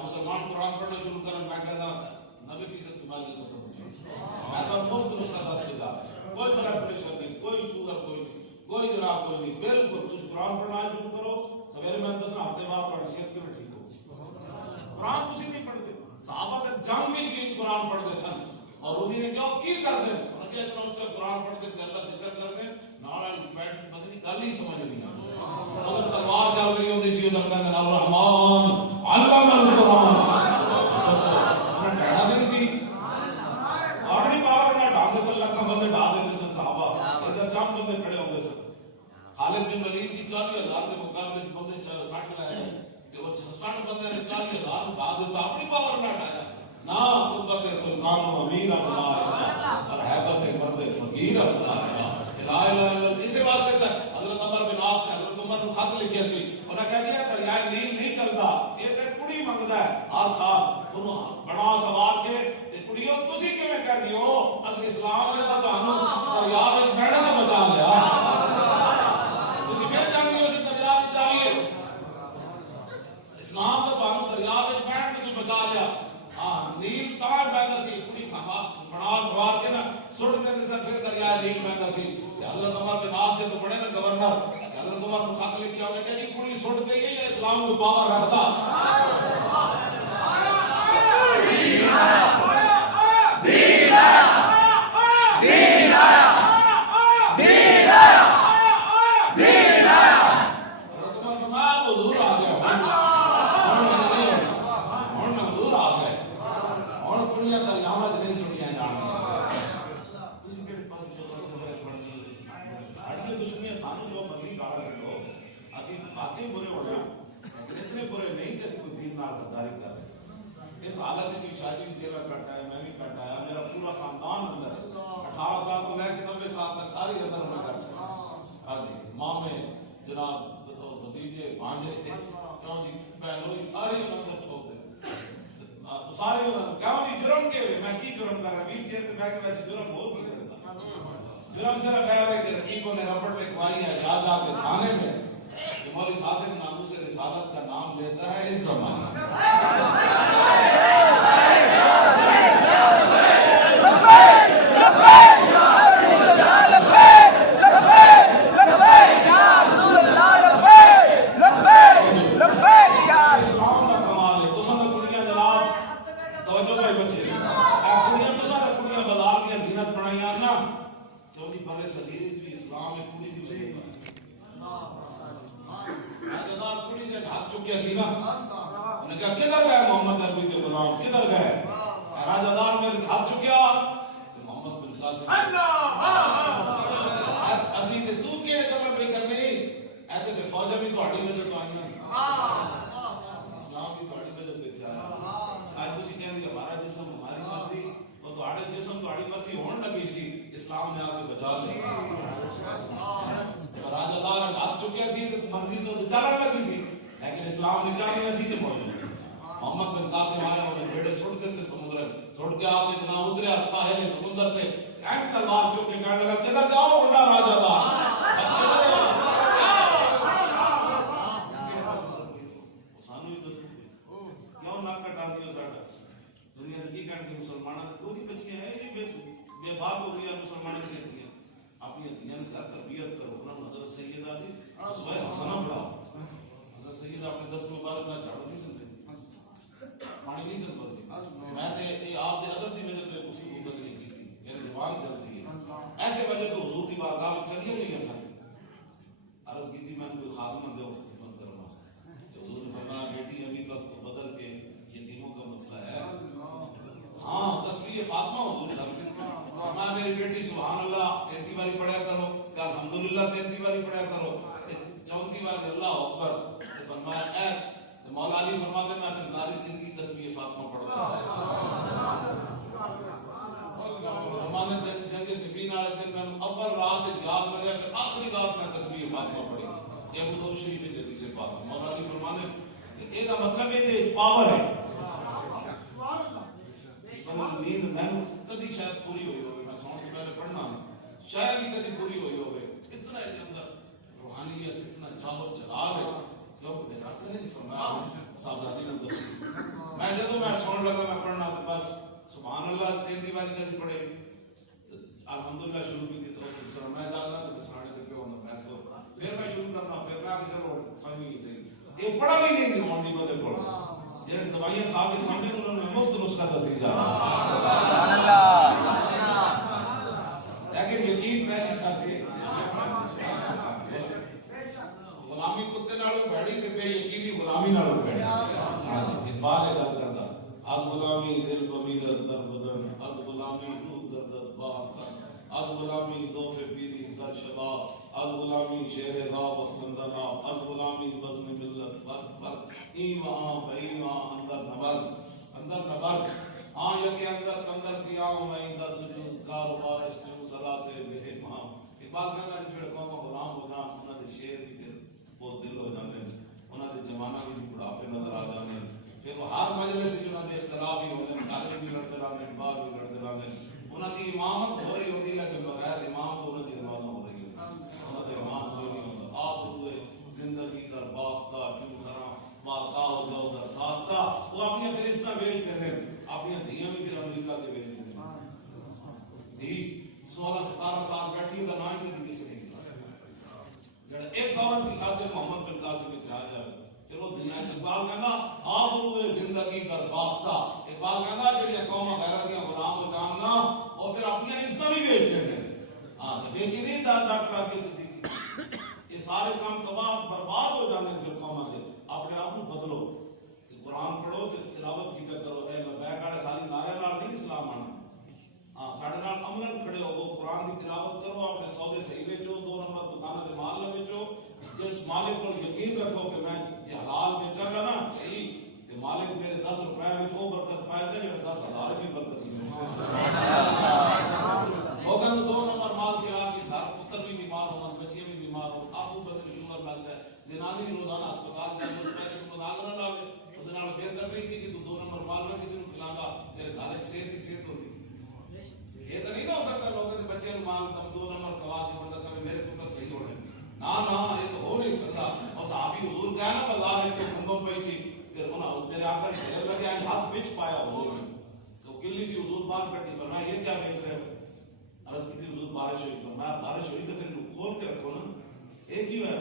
اب مسلمان قرآن پڑھنا شروع کریں میں کہتا 90% بیماری سے میں تو مفت نسخہ دس کے جا کوئی بلڈ پریشر نہیں کوئی شوگر کوئی جناب کوئی نہیں بالکل تم قرآن پڑھنا شروع کرو سویرے میں 10 ہفتے بعد تھوڑی صحت کی ٹھیک ہو قرآن تسی نہیں پڑھتے صحابہ تے جنگ وچ بھی قرآن پڑھتے سن اور انہوں نے کیا کی کرتے انہوں نے اتنا اچھا قرآن پڑھتے کہ اللہ ذکر کرتے نال والی بیٹھ بدنی گل ہی سمجھ نہیں اگر تلوار چل رہی ہوتی سی ادھر کہتے ہیں الرحمن علم القرآن انہیں ڈھاڑا نہیں سی اپنی پاور میں ڈھانگے سے لکھا بندے ڈھا دیتے سن صحابہ ادھر چند بندے کھڑے ہوتے سن خالد بن ولید کی 40,000 کے مقابلے بندے 60 لائے کہ وہ 60 بندے نے 40,000 ڈھا دیتا اپنی پاور میں ڈھایا نا قربت سلطان و امیر اللہ اور حیبت مرد فقیر اللہ لا الہ الا اللہ اسی واسطے تھا حضرت عمر بن عاص نے حضرت عمر کو خط لکھیا سی انہوں نے کہہ دیا دریائے نیل نہیں چلتا یہ تے کڑی منگدا ہے ہر سال انہوں بڑا سوال کے تے کڑیو تسی کیویں کہہ دیو اس اسلام نے تو تانوں دریا وچ بہنے تو بچا لیا تسی پھر چاہندے ہو اس دریا وچ جائیے اسلام تو تانوں دریا وچ بہن تو بچا لیا ہاں نیل تاں بہندا سی کڑی کھا بڑا سوال کے نا سٹ دے تے پھر دریا نیل بہندا سی حضرت عمر بن عاص جب بڑے نا گورنر حضرت عمر کو خط لکھیا ہوگا کہ جی کڑی سٹ گئی ہے یا اسلام کو پاور رہتا دین آیا دین آیا دین آیا دین آیا دین آیا حضرت عمر فرمایا حضور آ گیا ہن حضور آ گئے ہن کڑیاں دریاواں وچ نہیں سٹیاں جان دشمنی سانو جو مرضی گاڑا کر لو اسی واقعی برے ہو جائیں لیکن اتنے برے نہیں کہ کوئی دین نال غداری کر اس حالت کی شادی جیلا کٹ آیا میں بھی کٹ آیا میرا پورا خاندان اندر 18 سال کو لے کے 90 سال تک ساری اندر ہونا کر چکا ہاں جی مامے جناب بھتیجے بھانجے کیوں جی بہنوئی ساری اندر چھوڑ دے تو سارے کیوں جی جرم کے میں کی جرم کر رہا ویل چیئر تے بیٹھ کے ویسے جرم ہو بھی سکتا جرم صرف ہے کہ رقیبوں نے ربڑ لکھوائی ہے جا کے تھانے میں کہ مولوی خادم ناموں سے رسالت کا نام لیتا ہے اس زمانے اسلام کا کمال ہے تو سن کڑیاں جناب توجہ بھائی بچے کڑیاں تو سن کڑیاں بازار کی زینت بنائیاں نا برے صغیر وچ بھی اسلام ایک کڑی دی وجہ راجدار کڑی دے ہاتھ چکیا سی نا انہوں نے کہا کدھر گئے محمد عربی کے غلام کدھر گئے راجدار میرے ہاتھ چکیا محمد بن قاسم اسی تے تو کیڑے کلمہ پہ کرنی ایتے تے فوجاں بھی تہاڈی وجہ تو آئیاں اسلام بھی تہاڈی وجہ تے آیا آج تسی کہندے ہمارا جسم ہماری مرضی اور تہاڈے جسم تہاڈی مرضی ہون لگی سی اسلام نے آ کے بچا لیا راجہ دار ہاتھ چکیا سی تے مرضی تو چلن لگی سی لیکن اسلام نے کیا کیا سی تے موجود محمد بن قاسم آیا اور بیڑے سٹ دیتے سمندر سٹ کے آ کے جناب اتریا ساحل سمندر تے اینڈ تلوار چوک کے کہنے لگا کدھر جاؤ بڑا راجہ دار سانو ہی دسو کیوں نہ کٹا دیو ساڈا دنیا کی کہنے مسلمانوں کو بھی بچیاں ہیں یہ بے باک ہو گیا مسلمانوں کی لیتی ہیں اپنی دین کا تربیت کرو انہوں حضرت سیدہ دی اسوہ حسنہ پڑھاؤ حضرت سیدہ اپنے دست مبارک نہ جھاڑو نہیں سنتے پانی نہیں سن پڑتی میں تے آپ دے عدد دی وجہ پہ اس کی عبادت نہیں کی تھی میری زبان چلتی ہے ایسے وجہ تو حضور کی بارگاہ میں چلیے نہیں گئے سن عرض کی تھی میں نے کوئی خادمہ دے خدمت کرنا واسطے حضور نے فرمایا بیٹی ابھی تک بدل کے یتیموں کا مسئلہ ہے ہاں تسبیح فاطمہ حضور نے فرمایا میری بیٹی سبحان اللہ 33 باری پڑھا کرو کہ الحمدللہ 33 باری پڑھا کرو 34 باری اللہ اکبر فرمایا اے مولا علی فرماتے میں پھر ساری زندگی تسبیح فاطمہ پڑھ رہا فرماتے جنگ صفین والے دن میں اول رات یاد میں گیا پھر آخری رات میں تسبیح فاطمہ پڑھی یہ ابو داؤد شریف کی حدیث پاک مولا علی فرماتے کہ یہ مطلب ہے پاور ہے نیند میں کدی شاید پوری ہوئی ہوگی میں سونے سے پہلے پڑھنا شاید ہی کدی پوری ہوئی ہوگی اتنا ہے کے اندر روحانیت کتنا چاہو جلال ہے لوگ دیکھا کریں نہیں فرمایا صاحبزادی نے دس میں جدو میں سن لگا میں پڑھنا تو بس سبحان اللہ 3 دیواری کدی پڑھے الحمدللہ شروع کی تھی تو اس طرح میں جاگنا تو بسانے تے کیوں ہونا میں تو پھر میں شروع کرنا پھر میں آگے چلو سمجھ نہیں صحیح یہ پڑھا بھی نہیں تھی مونڈی کو تے پڑھا جن دوائیاں کھا کے سامنے انہوں نے مفت نسخہ دسی جا سبحان اللہ لیکن یقین پہلی ساتھی غلامی کتے نالوں بھڑی تے بے یقینی غلامی نالوں بھڑی اقبال ہے گل کردا از غلامی دل بمیرت در بدن از غلامی روح گردت باغ از غلامی ذوف پیری در شباب از غلامی شیر غاب افکندنا از غلامی بزم ملت فرق فرق این وہاں بئی وہاں اندر نبرد ہاں یکی اندر کیا ہوں میں در سجود کاروبار اشتوں صلاة بے امام اقبال کہتا ہے جس ویڑے قوم غلام ہو جان انہاں دے شیر بھی پھر بوز دل ہو جاندے ہیں انہاں دے زمانہ بھی بڑھاپے نظر آ جاندے ہیں پھر وہ ہر مجلس سے انہاں دے اختلاف ہی ہوتے ہیں گھر بھی لڑتے رہتے ہیں باہر بھی لڑتے رہتے ہیں انہاں دی امامت ہو رہی ہوتی لیکن بغیر امام تو انہاں دی نماز ہو رہی ہوتی انہاں دے امام کوئی نہیں ہوتا آپ ہوئے زندگی در باختہ چون خراں باقا ہو جاؤ در ساختہ وہ اپنی فرشتہ بیچ دیتے ہیں اپنی دھیاں بھی پھر امریکہ کے بیچ دیتے ہیں دھی 16-17 سال بیٹھی ہوتا نہ ہی کسی نہیں جڑا ایک عورت کی خاطر محمد بن قاسم میں چاہ جائے پھر وہ دنیا اقبال کہنا آپ روئے زندگی در باختہ اقبال کہنا جڑی قوم غیرتیاں غلام ہو جاننا اور پھر اپنی عزت بھی بیچ دیتے ہیں ہاں بیچی نہیں ڈاکٹر آفی صدیقی یہ سارے کام تباہ برباد ہو جانے پھر قوم کے اپنے آپ کو بدلو قرآن پڑھو کہ تلاوت کی کرو اے لبیک والے خالی نعرے نال نہیں اسلام آنا ہاں ساڈے نال عملاً کھڑے ہو وہ قرآن کی تلاوت کرو اپنے سودے صحیح بیچو 2 نمبر دکانوں کے مال نہ بیچو جس مالک پر یقین رکھو کہ میں یہ حلال بیچا گا نا صحیح کہ مالک میرے 10 روپے میں وہ برکت پائے گا جو 10,000 کی برکت وہ کہ 2 نمبر مال کے آگے گھر پتر بھی بیمار ہو بچیاں بھی بیمار ہو آپ کو بدل شوگر لگ جائے جنانی بھی روزانہ اسپتال کے اندر پیسے کو ناگ نہ ڈالے اس نال بہتر نہیں سی کہ تو 2 نمبر مال میں کسی کو کھلانا تیرے گھر کی صحت ہوتی یہ تو نہیں نہ ہو سکتا لوگوں کے بچے مال تم 2 نمبر کھوا کے بندہ کبھی میرے پتر صحیح ہو رہے نا یہ تو ہو نہیں سکتا اور صحابی حضور کہا نا بازار ہے تو گندم پیسی پھر انہوں میرے آقا ڈھیر لگے آئے ہاتھ بچ پایا حضور نے تو گلی سی حضور بات کٹی فرمایا یہ کیا بیچ رہے ہو عرض کی تھی حضور بارش ہوئی فرمایا بارش ہوئی تو پھر کھول کے رکھو نا ایک ہی ہے